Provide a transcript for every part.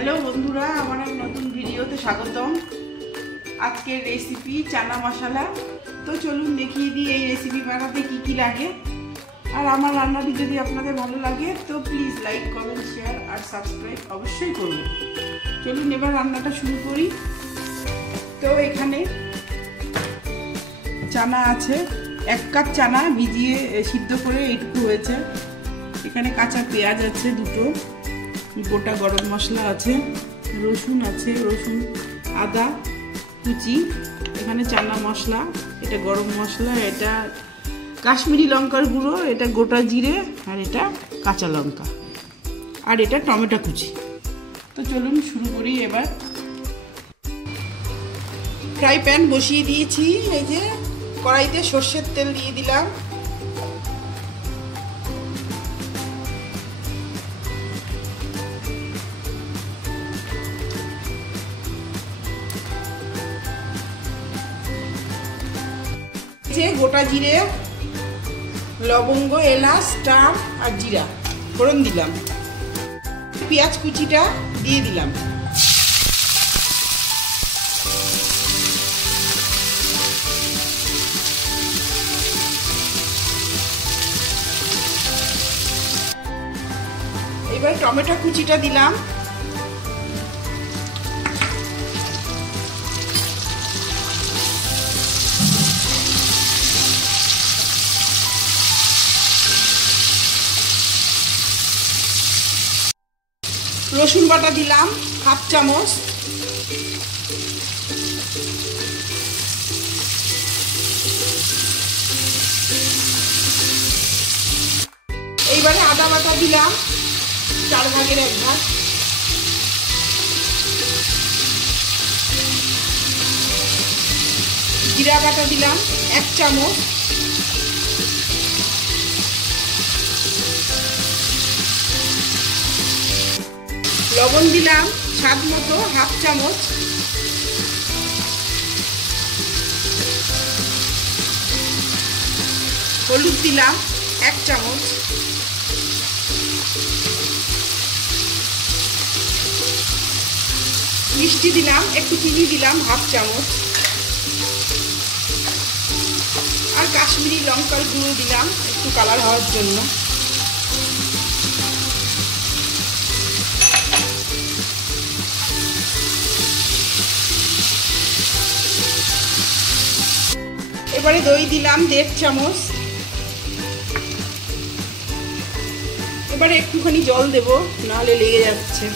Hello बंधुरा आमार एक नतून भिडियोते स्वागतम। आजके रेसिपी चाना मशाला। तो चलुन देखिए दी এই रेसिपি বানাতে কি কি লাগে। আর আমার রান্নাটি যদি আপনাদের ভালো লাগে তো প্লিজ লাইক কমেন্ট শেয়ার আর সাবস্ক্রাইব অবশ্যই করবেন। চলুন এবার রান্নাটা শুরু করি। তো এখানে চানা আছে, 1 কাপ চানা ভিজিয়ে সিদ্ধ করে এইটুকু হয়েছে। এখানে কাঁচা পেঁয়াজ আছে দুটো, গোটা গরম মশলা আছে, রসুন আছে, রসুন আদা কুচি, এখানে চানা মশলা, এটা গরম মশলা, এটা কাশ্মীরি লঙ্কার গুঁড়ো, এটা গোটা জিরে, আর এটা কাঁচা লঙ্কা, আর এটা টমেটো কুচি। তো চলুন শুরু করি। এবার ফ্রাই প্যান বসিয়ে দিয়েছি, এই যে কড়াইতে সর্ষের তেল দিয়ে দিলাম। গোটা জিরে, লবঙ্গ, এলাচ, স্টার আর জিরা ফোড়ন দিলাম। পেঁয়াজ কুচিটা দিয়ে দিলাম। এবার টমেটো কুচিটা দিলাম। রসুন বাটা দিলাম 1/2 চামচ। এইবারে আদা বাটা দিলাম 4 ভাগের 1 ভাগ। জিরা বাটা দিলাম 1 চামচ। লবণ দিলাম স্বাদ মতো 1/2 চামচ। হলুদ দিলাম 1 চামচ। মিষ্টি দিলাম, একটু চিনি দিলাম 1/2 চামচ। আর কাশ্মীরি লঙ্কার গুঁড়ো দিলাম একটু কালার হওয়ার জন্য। এবারে দই দিলাম 1.5 চামচ। এবারে একটুখানি জল দেব, নাহলে লেগে যাচ্ছে।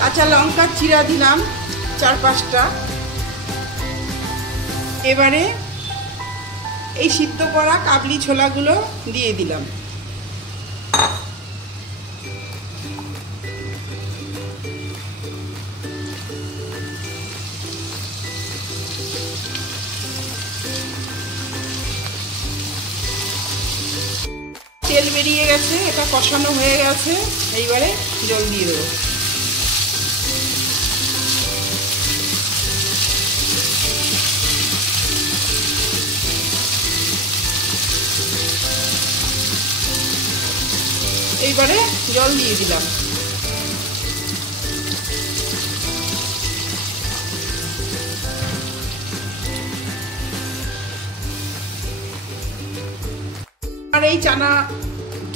কাঁচা লঙ্কা চিরা দিলাম 4-5টা। এবারে এই সিদ্ধ করা কাবলি ছোলাগুলো দিয়ে দিলাম। তেল বেরিয়ে গেছে, এটা কষানো হয়ে গেছে। এইবারে জল দিয়ে দেবো। এইবারে জল দিয়ে দিলাম। আর এই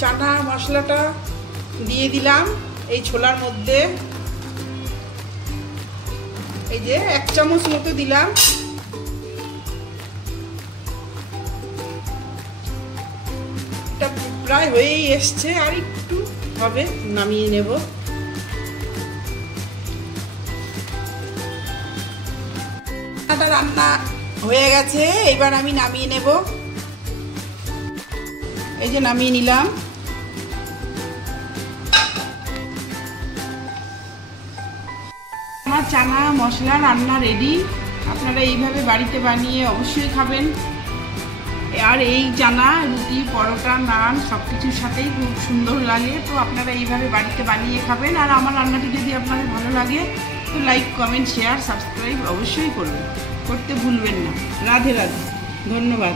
চানা মশলাটা দিয়ে দিলাম এই ছোলার মধ্যে। এই যে 1 চামচ মতো দিলাম। প্রায় হয়েই এসছে, আর একটু হবে, নামিয়ে নেব। রান্না হয়ে গেছে, এবার আমি নামিয়ে নেব। এই যে নামিয়ে নিলাম। আমার চানা মশলা রান্না রেডি। আপনারা এইভাবে বাড়িতে বানিয়ে অবশ্যই খাবেন। আর এই চানা রুটি, পরোটা, নান সব কিছুর সাথেই খুব সুন্দর লাগে। তো আপনারা এইভাবে বাড়িতে বানিয়ে খাবেন। আর আমার রান্নাটি যদি আপনাদের ভালো লাগে তো লাইক, কমেন্ট, শেয়ার, সাবস্ক্রাইব অবশ্যই করবেন, করতে ভুলবেন না। রাধে রাধে, ধন্যবাদ।